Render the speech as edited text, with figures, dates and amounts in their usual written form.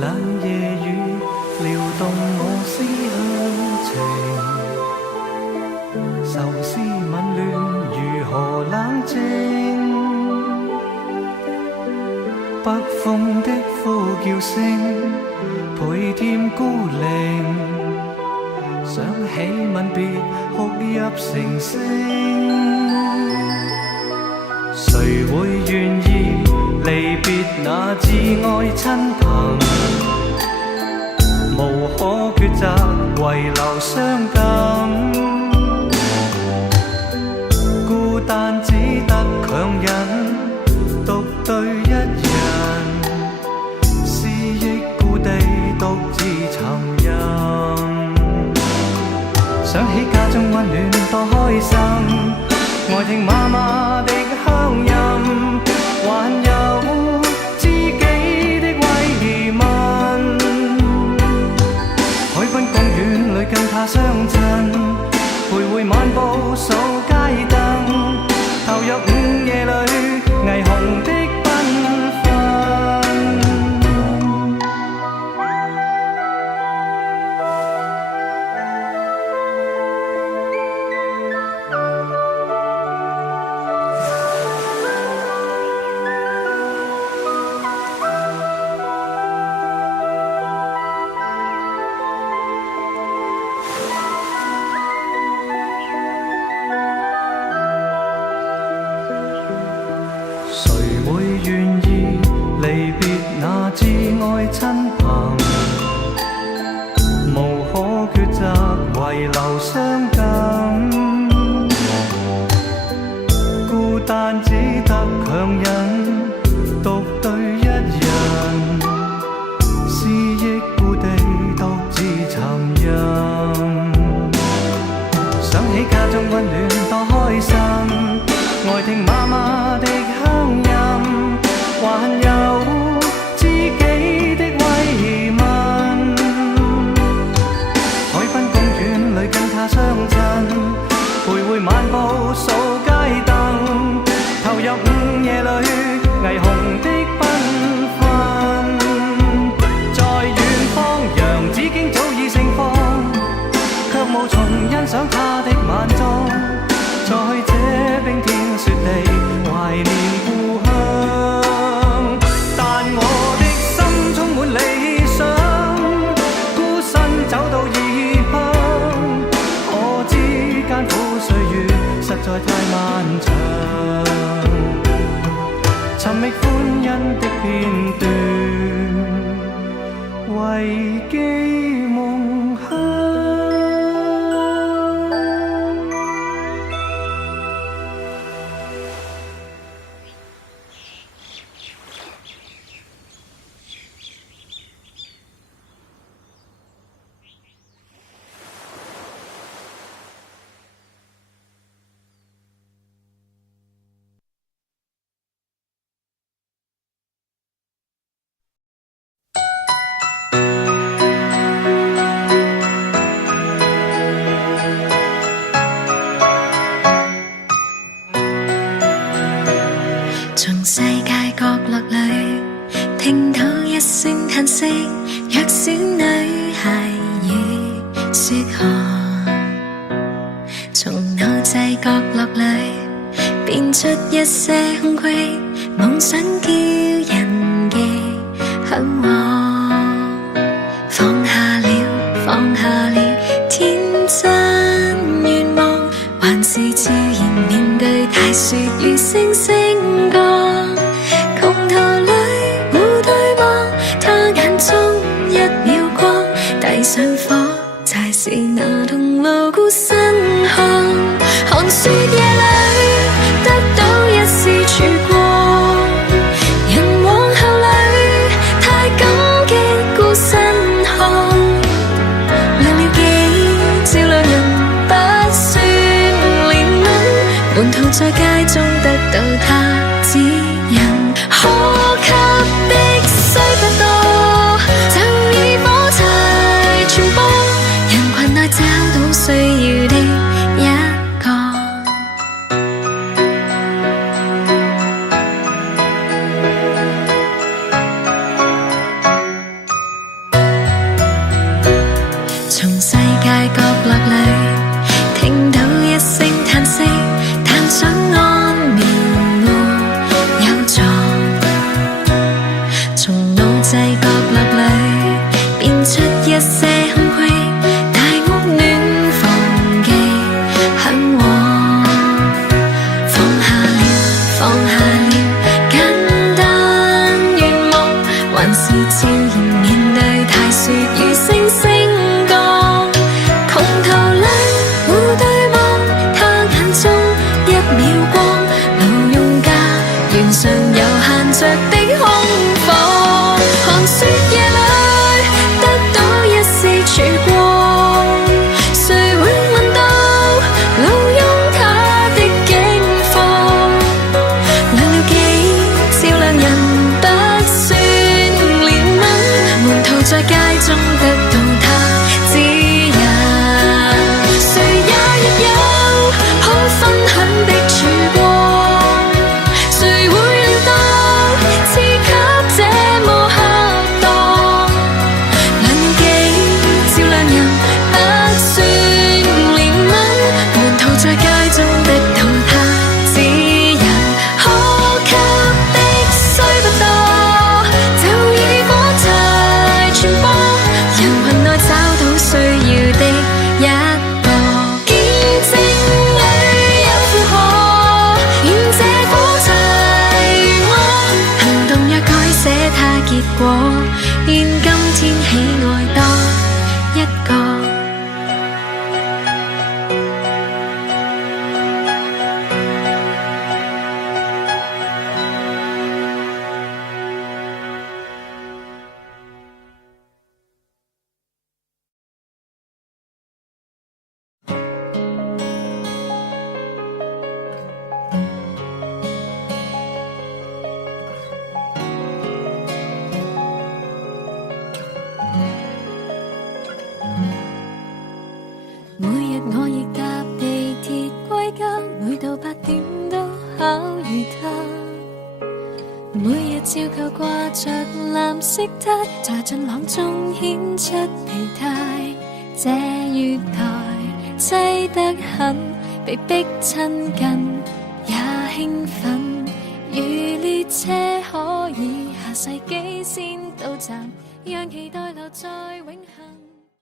冷夜雨撩動我思鄉情，愁思紊亂如何冷靜？北風的呼叫聲倍添孤零，想起吻別哭泣成聲。誰會願意離別那至愛親朋？無可抉擇，遺留傷感。孤單只得強忍，獨對一人，思憶故地獨自沉吟。想起家中溫暖多開心，愛聽媽媽的鄉音，還有知己的慰問。海濱公園裏跟他相襯，徘徊漫步數街燈，投入午夜裏霓虹的繽紛。親朋無可抉擇，遺留傷感。孤單只得強忍，獨對一人，思憶故地獨自沉吟。想起家中溫暖多開心，愛聽媽媽的鄉音，還有知己的慰問。海濱公園裏跟他相襯，徘徊漫步數街燈，投入午夜裏霓虹的繽紛。在遠方洋紫荊早已盛放，卻無從欣賞他的晚妝。在這冰天雪地懷念故鄉，但我的心充滿理想，孤身走到異鄉，可知艱苦歲月實在太漫長，尋覓歡欣的片段，為寄夢鄉。從世界角落裏聽到一聲嘆息，弱小女孩與雪河。從腦際角落裏變出一些空隙，夢想叫人嘅向往。放下了，放下了天真願望，還是自然面對大雪與星星降。窮途裏互對望，他眼中一秒光，遞上火柴是那同路孤身看。寒雪夜裏得到一絲曙光，人是悄然面對大雪與星星降，窮途兩戶對望，他眼中一秒光，勞用假原上有限着的空房，寒雪夜裏得到一絲曙光，誰會問到勞用他的境況，亮了幾照亮人不算憐憫，門徒在街中得到他指引，誰也亦有可分享的曙光，誰會料到賜給這麼恰當，亮了幾照亮人不算憐憫，門徒在街中得到他指引，可給的雖不多，就以火柴傳播，人群內找到需要的一個，見證裏有負荷，願這火柴如我，行動若改寫它結果，願今天喜愛多一個。每日我亦搭地鐵歸家，每到8點都巧遇他。每日照舊掛着藍色呔，在俊朗中顯出疲態。這月台擠得很，被逼親近也興奮。如列車可以下世紀先到站，讓期待留在永恆。